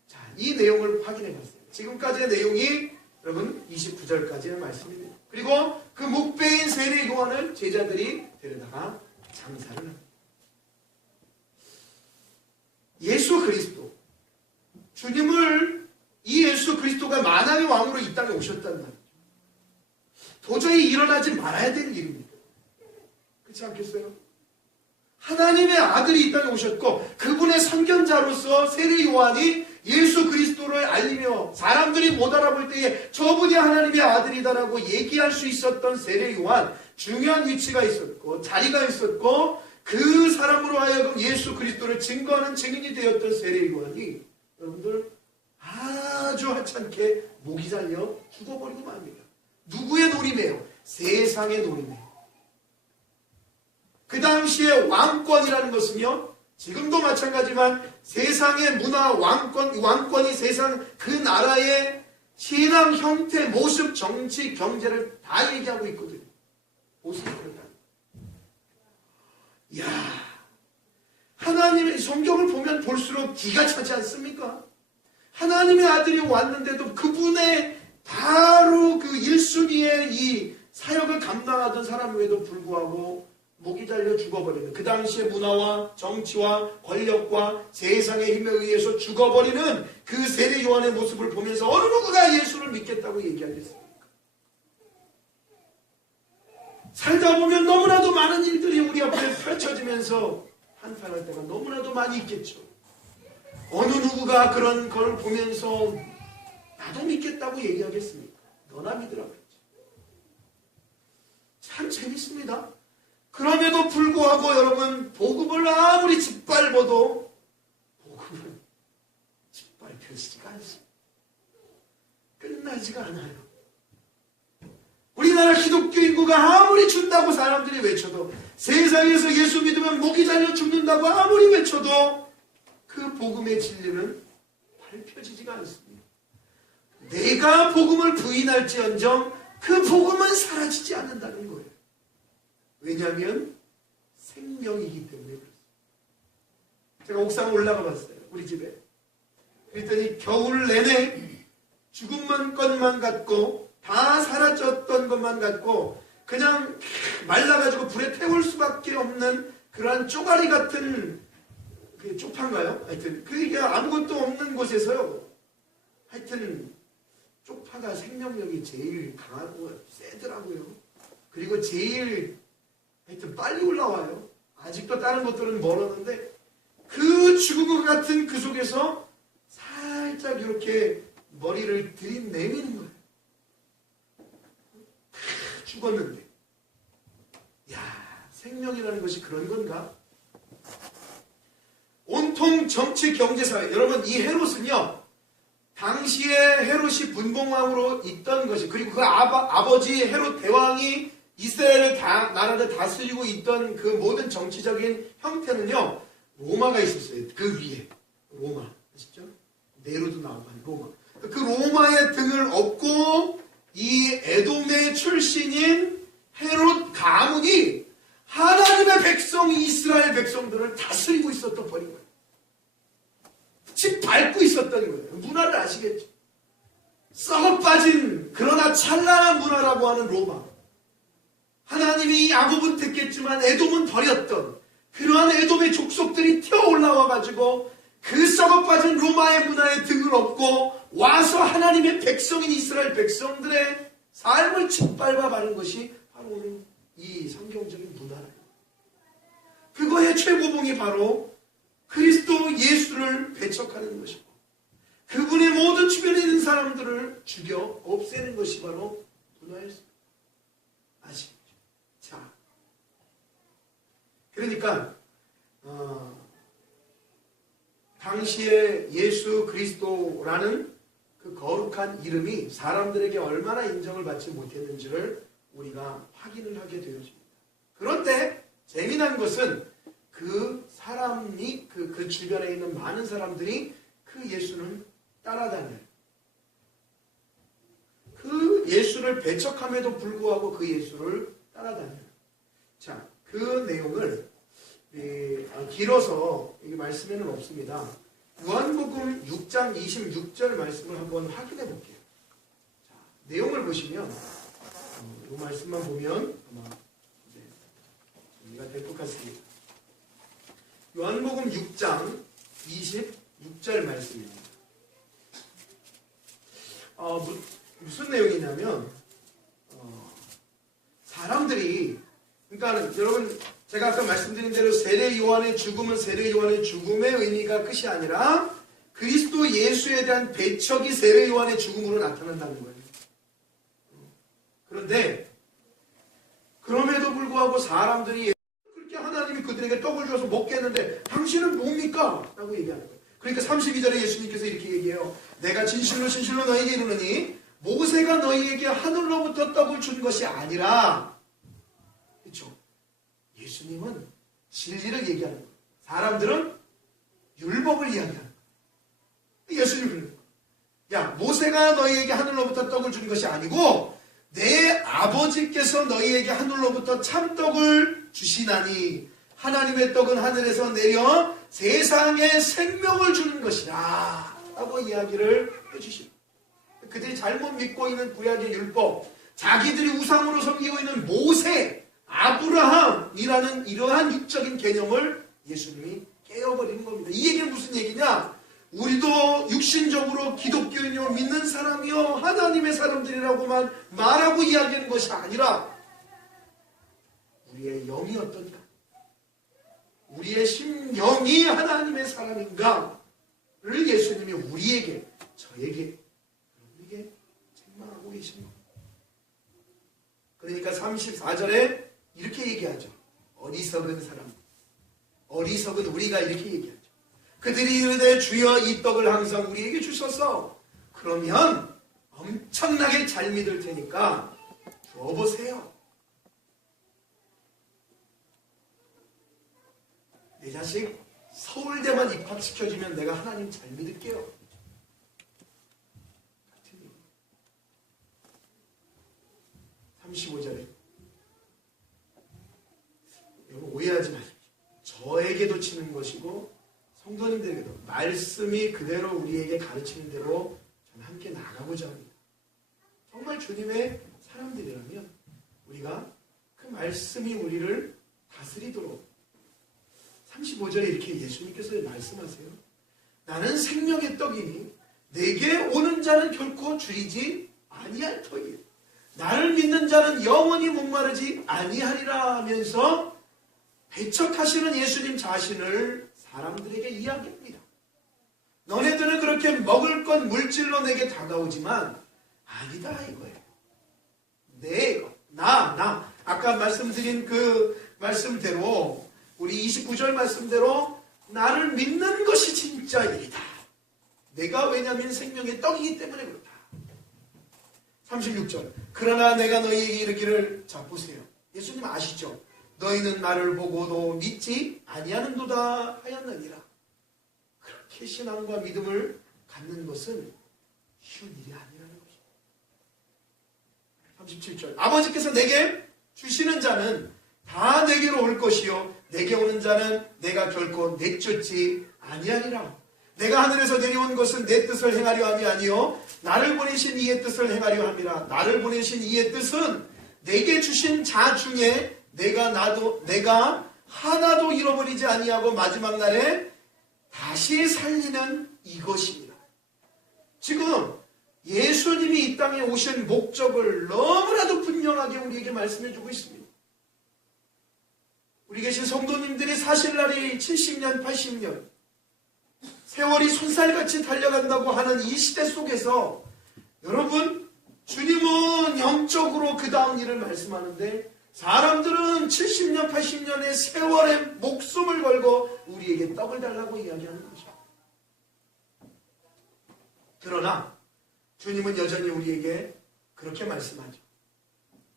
자, 이 내용을 확인해 봤어요. 지금까지의 내용이 여러분 29절까지의 말씀입니다. 그리고 그 목베인 세례 요한을 제자들이 데려다가 장사를 합니다. 예수 그리스도, 주님을, 이 예수 그리스도가 만왕의 왕으로 이 땅에 오셨단 말이죠. 도저히 일어나지 말아야 될 일입니다. 그렇지 않겠어요? 하나님의 아들이 이 땅에 오셨고 그분의 선견자로서 세례 요한이 예수 그리스도를 알리며 사람들이 못 알아볼 때에 저분이 하나님의 아들이다라고 얘기할 수 있었던 세례 요한, 중요한 위치가 있었고 자리가 있었고 그 사람으로 하여금 예수 그리스도를 증거하는 증인이 되었던 세례 요한이 여러분들 아주 하찮게 목이 잘려 죽어버리고 맙니다. 누구의 노림이에요? 세상의 노림이에요. 그 당시에 왕권이라는 것은요, 지금도 마찬가지지만 세상의 문화, 왕권이 세상 그 나라의 신앙 형태, 모습, 정치, 경제를 다 얘기하고 있거든요. 모습이 그렇다. 이야, 하나님의 성경을 보면 볼수록 기가 차지 않습니까? 하나님의 아들이 왔는데도 그분의 바로 그 1순위의 이 사역을 감당하던 사람임에도 불구하고 목이 잘려 죽어버리는, 그 당시의 문화와 정치와 권력과 세상의 힘에 의해서 죽어버리는 그 세례 요한의 모습을 보면서 어느 누구가 예수를 믿겠다고 얘기하겠습니까? 살다 보면 너무나도 많은 일들이 우리 앞에 펼쳐지면서 한탄할 때가 너무나도 많이 있겠죠. 어느 누구가 그런 걸 보면서 나도 믿겠다고 얘기하겠습니까? 너나 믿으라고 했죠. 참 재밌습니다. 그럼에도 불구하고 여러분, 복음을 아무리 짓밟아도 복음은 짓밟혀지지가 않습니다. 끝나지가 않아요. 우리나라 기독교 인구가 아무리 준다고 사람들이 외쳐도 세상에서 예수 믿으면 목이 잘려 죽는다고 아무리 외쳐도 그 복음의 진리는 밝혀지지가 않습니다. 내가 복음을 부인할지언정 그 복음은 사라지지 않는다는 거예요. 왜냐하면 생명이기 때문에 그렇습니다. 제가 옥상 올라가 봤어요. 우리 집에. 그랬더니 겨울 내내 죽은 것만 같고 다 사라졌던 것만 같고 그냥 말라가지고 불에 태울 수밖에 없는 그러한 쪼가리 같은 그 쪽파인가요? 하여튼 그게 아무것도 없는 곳에서요. 하여튼 쪽파가 생명력이 제일 강하고 세더라고요. 그리고 제일 하여튼 빨리 올라와요. 아직도 다른 것들은 멀었는데 그 죽은 것 같은 그 속에서 살짝 이렇게 머리를 들이내미는 거예요. 죽었는데. 야, 생명이라는 것이 그런 건가? 온통 정치, 경제, 사회. 여러분, 이 헤롯은요, 당시에 헤롯이 분봉왕으로 있던 것이, 그리고 그 아버지 헤롯 대왕이 이스라엘을 나라를 다스리고 있던 그 모든 정치적인 형태는요, 로마가 있었어요. 그 위에. 로마. 아시죠? 네로도 나오고 한 로마. 그 로마의 등을 업고 이 에돔의 출신인 헤롯 가문이 하나님의 백성, 이스라엘 백성들을 다스리고 있었던 버린 거예요. 집 밟고 있었던 거예요. 문화를 아시겠죠? 썩어 빠진 그러나 찬란한 문화라고 하는 로마. 하나님이 야곱은 택했지만 에돔은 버렸던 그러한 에돔의 족속들이 튀어 올라와가지고 그 썩어 빠진 로마의 문화에 등을 업고 와서 하나님의 백성인 이스라엘 백성들의 삶을 짓밟아 가는 것이 바로 오늘 이 성경적인 문화예요. 그거의 최고봉이 바로 그리스도 예수를 배척하는 것이고 그분의 모든 주변에 있는 사람들을 죽여 없애는 것이 바로 문화였습니다. 아시겠죠? 자, 그러니까 당시에 예수 그리스도라는 그 거룩한 이름이 사람들에게 얼마나 인정을 받지 못했는지를 우리가 확인을 하게 되어집니다. 그런데 재미난 것은 그 사람이 그 주변에 있는 많은 사람들이 그 예수는 따라다녀요. 그 예수를 배척함에도 불구하고 그 예수를 따라다녀요. 자, 그 내용을 길어서 이 말씀에는 없습니다. 요한복음 6장 26절 말씀을 한번 확인해 볼게요. 자, 내용을 보시면 이 말씀만 보면 아마 이해가 될 것 같습니다. 요한복음 6장 26절 말씀입니다. 무슨 내용이냐면 사람들이 그러니까 여러분 제가 아까 말씀드린 대로 세례 요한의 죽음은 세례 요한의 죽음의 의미가 끝이 아니라 그리스도 예수에 대한 배척이 세례 요한의 죽음으로 나타난다는 거예요. 그런데 그럼에도 불구하고 사람들이 그렇게 하나님이 그들에게 떡을 줘서 먹게 했는데 당신은 뭡니까? 라고 얘기하는 거예요. 그러니까 32절에 예수님께서 이렇게 얘기해요. 내가 진실로 진실로 너에게 이르노니 모세가 너희에게 하늘로부터 떡을 준 것이 아니라 그렇죠? 예수님은 진리를 얘기하는 거예요. 사람들은 율법을 이야기하는 거예요. 예수님은 그러는 거예요. 야, 모세가 너희에게 하늘로부터 떡을 준 것이 아니고 내 아버지께서 너희에게 하늘로부터 참떡을 주시나니 하나님의 떡은 하늘에서 내려 세상에 생명을 주는 것이라 라고 이야기를 해주십니다. 그들이 잘못 믿고 있는 구약의 율법, 자기들이 우상으로 섬기고 있는 모세, 아브라함이라는 이러한 육적인 개념을 예수님이 깨어버리는 겁니다. 이 얘기는 무슨 얘기냐? 우리도 육신적으로 기독교인이요 믿는 사람이요 하나님의 사람들이라고만 말하고 이야기하는 것이 아니라 우리의 영이 어떤가? 우리의 심령이 하나님의 사람인가를 예수님이 우리에게, 저에게, 여러분에게 책망하고 계신 겁니다. 그러니까 34절에 이렇게 얘기하죠. 어리석은 사람, 어리석은 우리가 이렇게 얘기하죠. 그들이 이르되 주여 이 떡을 항상 우리에게 주셔서 그러면 엄청나게 잘 믿을 테니까 줘보세요. 내 자식 서울대만 입학시켜주면 내가 하나님 잘 믿을게요. 같은 얘기. 35절에 여러분 오해하지 마십시오. 저에게도 치는 것이고 성도님들에게도 말씀이 그대로 우리에게 가르치는 대로 저는 함께 나가고자 합니다. 정말 주님의 사람들이라면 우리가 그 말씀이 우리를 다스리도록 35절에 이렇게 예수님께서 말씀하세요. 나는 생명의 떡이니 내게 오는 자는 결코 줄이지 아니할 터이요 나를 믿는 자는 영원히 목마르지 아니하리라 하면서 배척하시는 예수님 자신을 사람들에게 이야기합니다. 너네들은 그렇게 먹을 것 물질로 내게 다가오지만 아니다 이거예요. 나 아까 말씀드린 그 말씀대로 우리 29절 말씀대로 나를 믿는 것이 진짜 일이다. 내가 왜냐하면 생명의 떡이기 때문에 그렇다. 36절 그러나 내가 너희에게 이르기를 자 보세요. 예수님 아시죠? 너희는 나를 보고도 믿지 아니하는도다 하였느니라. 그렇게 신앙과 믿음을 갖는 것은 쉬운 일이 아니라는 것입니다. 37절 아버지께서 내게 주시는 자는 다 내게로 올 것이요 내게 오는 자는 내가 결코 내쫓지 아니하리라. 내가 하늘에서 내려온 것은 내 뜻을 행하려 함이 아니요 나를 보내신 이의 뜻을 행하려 함이라. 나를 보내신 이의 뜻은 내게 주신 자 중에 내가 하나도 잃어버리지 아니하고 마지막 날에 다시 살리는 이것입니다. 지금 예수님이 이 땅에 오신 목적을 너무나도 분명하게 우리에게 말씀해주고 있습니다. 우리 계신 성도님들이 사실 날이 70년, 80년 세월이 손살같이 달려간다고 하는 이 시대 속에서 여러분 주님은 영적으로 그 다음 일을 말씀하는데 사람들은 70년, 80년의 세월에 목숨을 걸고 우리에게 떡을 달라고 이야기하는 거죠. 그러나 주님은 여전히 우리에게 그렇게 말씀하죠.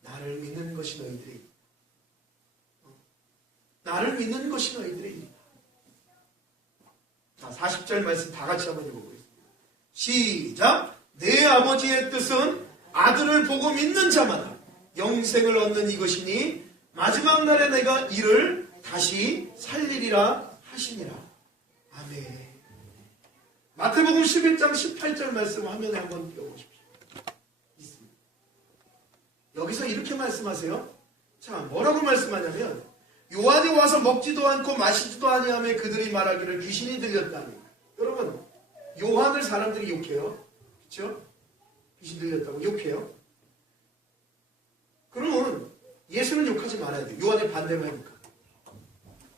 나를 믿는 것이 너희들의 일이다. 나를 믿는 것이 너희들의 일이다. 자, 40절 말씀 다 같이 한번 읽어보겠습니다. 시작! 내 아버지의 뜻은 아들을 보고 믿는 자마다 영생을 얻는 이것이니 마지막 날에 내가 이를 다시 살리리라 하시니라. 아멘. 마태복음 11장 18절 말씀 화면에 한번 띄워보십시오. 있습니다. 여기서 이렇게 말씀하세요. 자, 뭐라고 말씀하냐면 요한이 와서 먹지도 않고 마시지도 아니하며 그들이 말하기를 귀신이 들렸다니. 여러분 요한을 사람들이 욕해요. 그렇죠? 귀신 들렸다고 욕해요. 그러면 예수는 욕하지 말아야 돼요. 요한의 반대로 하니까.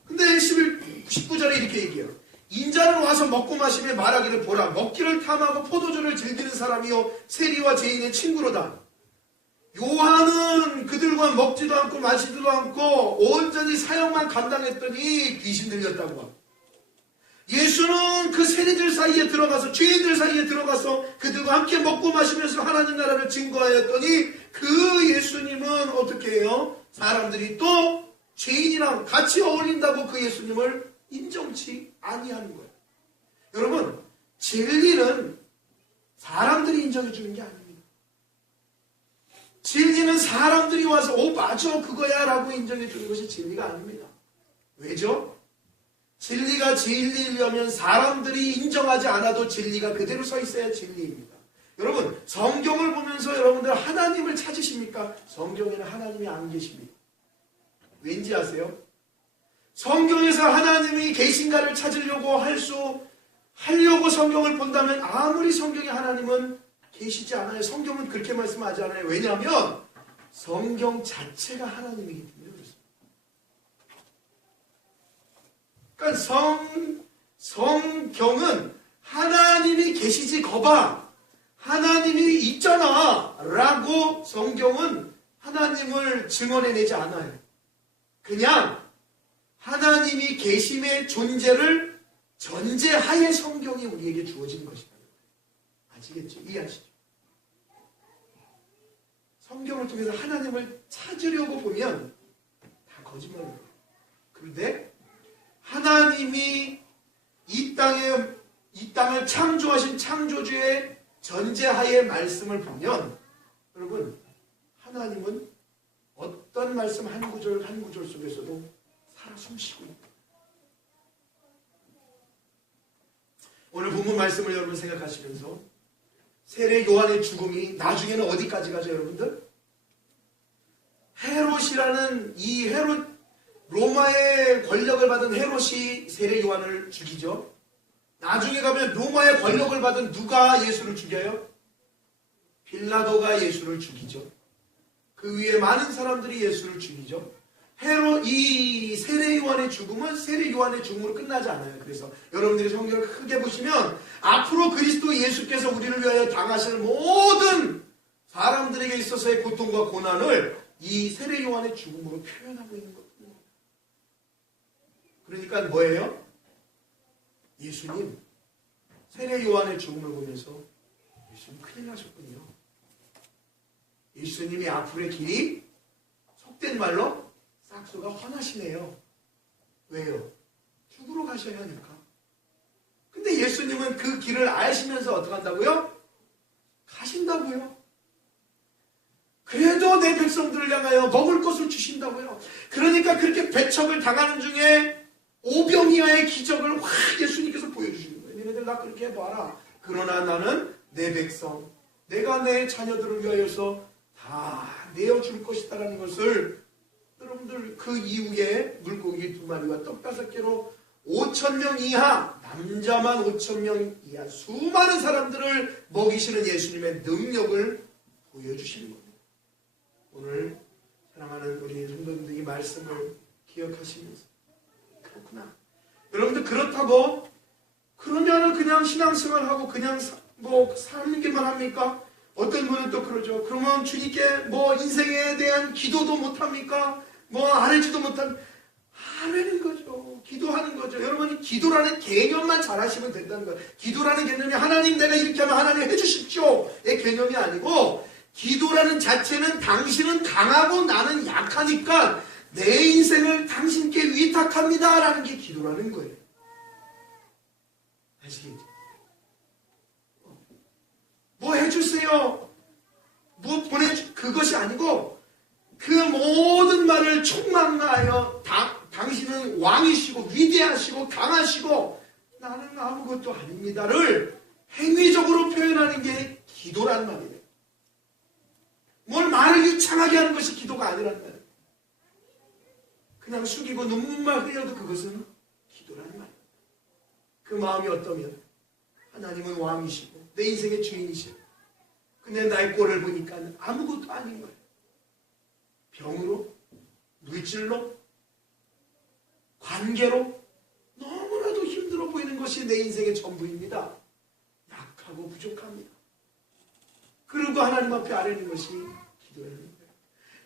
근데 19절에 이렇게 얘기해요. 인자는 와서 먹고 마시며 말하기를 보라. 먹기를 탐하고 포도주를 즐기는 사람이요 세리와 죄인의 친구로다. 요한은 그들과 먹지도 않고 마시지도 않고 온전히 사역만 감당했더니 귀신 들렸다고 합니다. 예수는 그 세리들 사이에 들어가서 죄인들 사이에 들어가서 그들과 함께 먹고 마시면서 하나님 나라를 증거하였더니 그 예수님은 어떻게 해요? 사람들이 또 죄인이랑 같이 어울린다고 그 예수님을 인정치 아니하는 거예요. 여러분 진리는 사람들이 인정해 주는 게 아닙니다. 진리는 사람들이 와서 맞아 그거야 라고 인정해 주는 것이 진리가 아닙니다. 왜죠? 진리가 진리려면 사람들이 인정하지 않아도 진리가 그대로 서 있어야 진리입니다. 여러분 성경을 보면서 여러분들 하나님을 찾으십니까? 성경에는 하나님이 안 계십니다. 왠지 아세요? 성경에서 하나님이 계신가를 찾으려고 하려고 성경을 본다면 아무리 성경에 하나님은 계시지 않아요. 성경은 그렇게 말씀하지 않아요. 왜냐하면 성경 자체가 하나님이기 때문에 그렇습니다. 그러니까 성경은 하나님이 계시지 거봐. 하나님이 있잖아 라고 성경은 하나님을 증언해내지 않아요. 그냥 하나님이 계심의 존재를 전제하에 성경이 우리에게 주어진 것이다. 아시겠죠? 이해하시죠? 성경을 통해서 하나님을 찾으려고 보면 다 거짓말이에요. 그런데 하나님 하나님이 이 땅을 창조하신 창조주의 전제하에 말씀을 보면 여러분, 하나님은 어떤 말씀 한 구절 한 구절 속에서도 살아 숨쉬고 있다. 오늘 본문 말씀을 여러분 생각하시면서 세례 요한의 죽음이 나중에는 어디까지 가죠, 여러분들? 헤롯이라는 이 헤롯, 로마의 권력을 받은 헤롯이 세례 요한을 죽이죠. 나중에 가면 로마의 권력을 받은 누가 예수를 죽여요? 빌라도가 예수를 죽이죠. 그 위에 많은 사람들이 예수를 죽이죠. 이 세례 요한의 죽음은 세례 요한의 죽음으로 끝나지 않아요. 그래서 여러분들이 성경을 크게 보시면 앞으로 그리스도 예수께서 우리를 위하여 당하실 모든 사람들에게 있어서의 고통과 고난을 이 세례 요한의 죽음으로 표현하고 있는 겁니다. 그러니까 뭐예요? 예수님, 세례 요한의 죽음을 보면서 예수님 큰일 나셨군요. 예수님이 앞으로의 길이 속된 말로 싹수가 훤하시네요. 왜요? 죽으러 가셔야 하니까. 근데 예수님은 그 길을 아시면서 어떻게 한다고요? 가신다고요. 그래도 내 백성들을 향하여 먹을 것을 주신다고요. 그러니까 그렇게 배척을 당하는 중에 오병이어의 기적을 확 예수님께서 보여주시는 거예요. 너희들 나 그렇게 해봐라. 그러나 나는 내 백성, 내가 내 자녀들을 위하여서 다 내어줄 것이다라는 것을 여러분들 그 이후에 물고기 2마리와 떡 5개로 5,000명 이하, 남자만 5,000명 이하 수많은 사람들을 먹이시는 예수님의 능력을 보여주시는 겁니다. 오늘 사랑하는 우리 성도님들 이 말씀을 기억하시면서 그렇구나. 여러분들 그렇다고 그러면은 그냥 신앙생활하고 그냥 사는 게만 합니까? 어떤 분은 또 그러죠. 그러면 주님께 인생에 대한 기도도 못합니까? 알지도 못한 하라는 거죠. 기도하는 거죠. 여러분이 기도라는 개념만 잘 하시면 된다는 거예요. 기도라는 개념이 하나님 내가 이렇게 하면 하나님 해주십시오의 개념이 아니고 기도라는 자체는 당신은 강하고 나는 약하니까 내 인생을 당신께 위탁합니다 라는 게 기도라는 거예요. 아시겠죠? 뭐 해주세요. 그것이 아니고 그 모든 말을 총망라하여 당신은 왕이시고 위대하시고 강하시고 나는 아무것도 아닙니다를 행위적으로 표현하는 게 기도란 말이에요. 뭘 말을 유창하게 하는 것이 기도가 아니란 말이에요. 그냥 숙이고 눈물만 흘려도 그것은 기도란 말이에요. 그 마음이 어떠면 하나님은 왕이시고 내 인생의 주인이시고 근데 나의 꼴을 보니까 아무것도 아닌 거예요. 병으로, 물질로, 관계로 너무나도 힘들어 보이는 것이 내 인생의 전부입니다. 약하고 부족합니다. 그리고 하나님 앞에 아뢰는 것이 기도라는 거예요.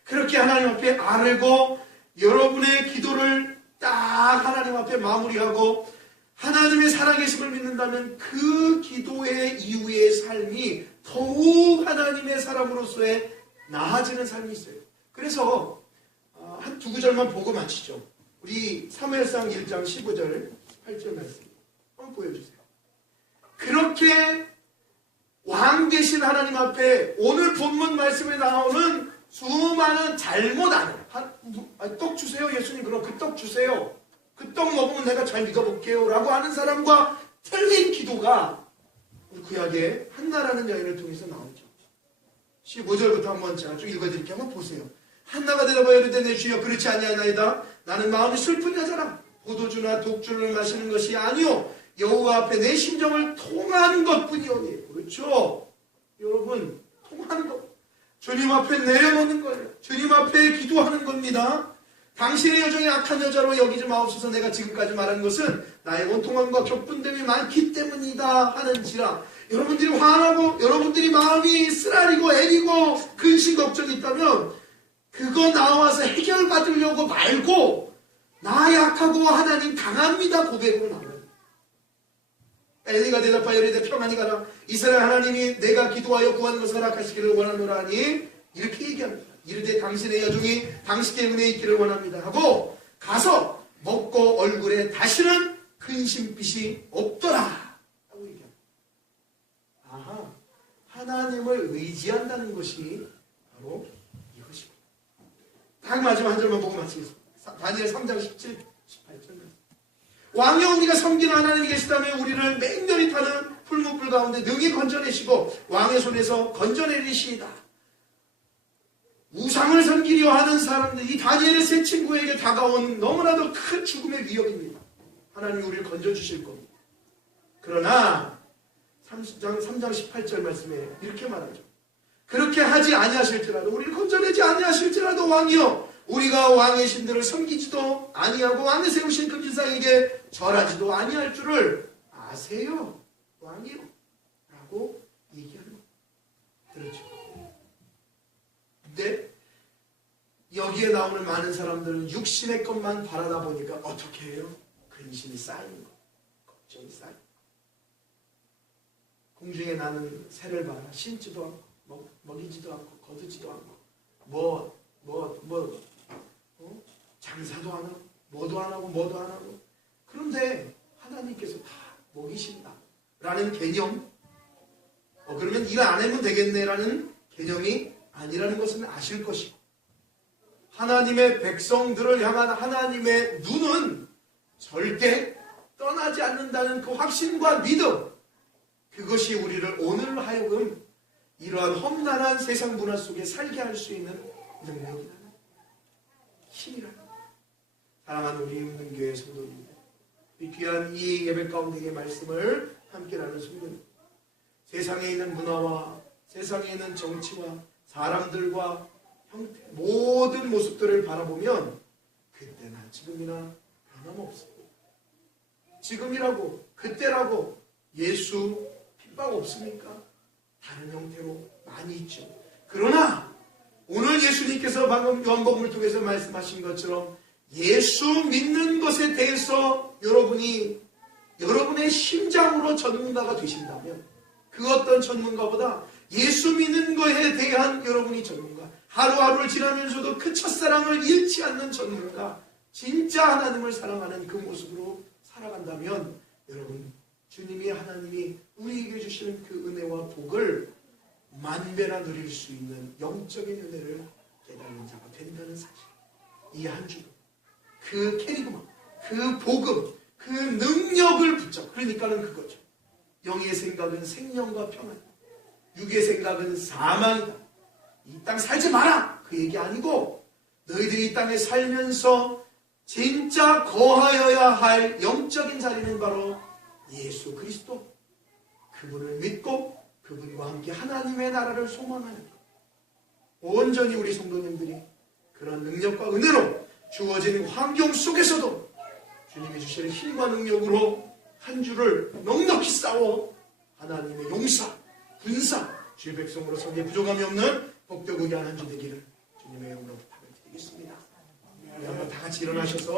그렇게 하나님 앞에 아뢰고 여러분의 기도를 딱 하나님 앞에 마무리하고 하나님의 살아계심을 믿는다면 그 기도의 이후의 삶이 더욱 하나님의 사람으로서의 나아지는 삶이 있어요. 그래서 한 두 구절만 보고 마치죠. 우리 사무엘상 1장 15절 8절 말씀 한번 보여주세요. 그렇게 왕 되신 하나님 앞에 오늘 본문 말씀에 나오는 수많은 잘못 아는 떡 주세요 예수님, 그럼 그 떡 주세요. 그 떡 먹으면 내가 잘 믿어볼게요 라고 하는 사람과 틀린 기도가 우리 구약의 한나라는 여인을 통해서 나오죠. 15절부터 한번 제가 쭉 읽어드릴게요. 한번 보세요. 한나가 대답하여 이르되 내 주여 그렇지 아니하나이다. 나는 마음이 슬픈 여자라. 포도주나 독주를 마시는 것이 아니오 여호와 앞에 내 심정을 통하는 것뿐이오니. 그렇죠. 여러분 통하는 것. 주님 앞에 내려놓는 거예요. 주님 앞에 기도하는 겁니다. 당신의 여정이 악한 여자로 여기지 마옵소서. 내가 지금까지 말한 것은 나의 원통함과 격분됨이 많기 때문이다 하는지라. 여러분들이 화나고 여러분들이 마음이 쓰라리고 애리고 근심 걱정이 있다면 그거 나와서 해결받으려고 말고 나 약하고 하나님 강합니다 고백으로 나와요. 엘리가 대답하여 이르되 평안히 가라. 이스라엘 하나님이 내가 기도하여 구하는 것을 허락하시기를 원하노라 하니 이렇게 얘기합니다. 이르되 당신의 여종이 당신의 은혜에 있기를 원합니다 하고 가서 먹고 얼굴에 다시는 근심빛이 없더라 하고 얘기합니다. 아하, 하나님을 의지한다는 것이 바로 이것입니다. 딱 마지막 한 절만 보고 마치겠습니다. 다니엘 3장 17, 18절. 왕여 우리가 섬기는 하나님이 계시다면 우리를 맹렬히 타는 풀무불 가운데 능히 건져내시고 왕의 손에서 건져내리시이다. 우상을 섬기려 하는 사람들, 이 다니엘의 세 친구에게 다가온 너무나도 큰 죽음의 위협입니다. 하나님이 우리를 건져주실 겁니다. 그러나 3장 18절 말씀에 이렇게 말하죠. 그렇게 하지 아니하실지라도, 우리를 건져내지 아니하실지라도 왕이여 우리가 왕의 신들을 섬기지도 아니하고 왕이 세우신 금신상에게 절하지도 아니할 줄을 아세요, 왕이요 라고 얘기하는 거예요. 그렇죠. 근데 여기에 나오는 많은 사람들은 육신의 것만 바라다 보니까 어떻게 해요? 근심이 쌓이는 거예요. 걱정이 쌓이는 거예요. 공중에 나는 새를 봐라. 신지도 않고 먹이지도 않고 거두지도 않고 장사도 안 하고 뭐도 안 하고 그런데 하나님께서 다 먹이신다 라는 개념, 그러면 일 안 하면 되겠네 라는 개념이 아니라는 것은 아실 것이고, 하나님의 백성들을 향한 하나님의 눈은 절대 떠나지 않는다는 그 확신과 믿음, 그것이 우리를 오늘 하여금 이러한 험난한 세상 문화 속에 살게 할 수 있는 능력이라는, 힘이라는. 사랑하는 우리 은문교회 성도님들, 이 귀한 이 예배 가운데의 말씀을 함께 나눈 성도님, 세상에 있는 문화와 세상에 있는 정치와 사람들과 형태, 모든 모습들을 바라보면 그때나 지금이나 변함없습니다. 지금이라고 그때라고 예수 핍박 없습니까? 다른 형태로 많이 있죠. 그러나 오늘 예수님께서 방금 요한복음을 통해서 말씀하신 것처럼 예수 믿는 것에 대해서 여러분의 심장으로 전문가가 되신다면, 그 어떤 전문가보다 예수 믿는 것에 대한 여러분이 전문가, 하루하루를 지나면서도 그 첫사랑을 잃지 않는 전문가, 진짜 하나님을 사랑하는 그 모습으로 살아간다면 여러분, 주님이 하나님이 우리에게 주시는 그 은혜와 복을 만배나 누릴 수 있는 영적인 은혜를 깨닫는 자가 된다는 사실. 이 한 주도 그 캐리그마, 그 복음, 그 능력을 붙잡고, 그러니까는 그거죠. 영의 생각은 생명과 평안, 육의 생각은 사망이다. 이 땅 살지 마라 그 얘기 아니고, 너희들이 이 땅에 살면서 진짜 거하여야 할 영적인 자리는 바로 예수 그리스도, 그분을 믿고 그분과 함께 하나님의 나라를 소망하는 것. 온전히 우리 성도님들이 그런 능력과 은혜로 주어진 환경 속에서도 주님이 주시는 힘과 능력으로 한 주를 넉넉히 싸워 하나님의 용사, 분사, 주의 백성으로 성에 부족함이 없는 복되고 귀한 한 주 되기를 주님의 이름으로 부탁을 드리겠습니다. 우리 한번 다 같이 일어나셔서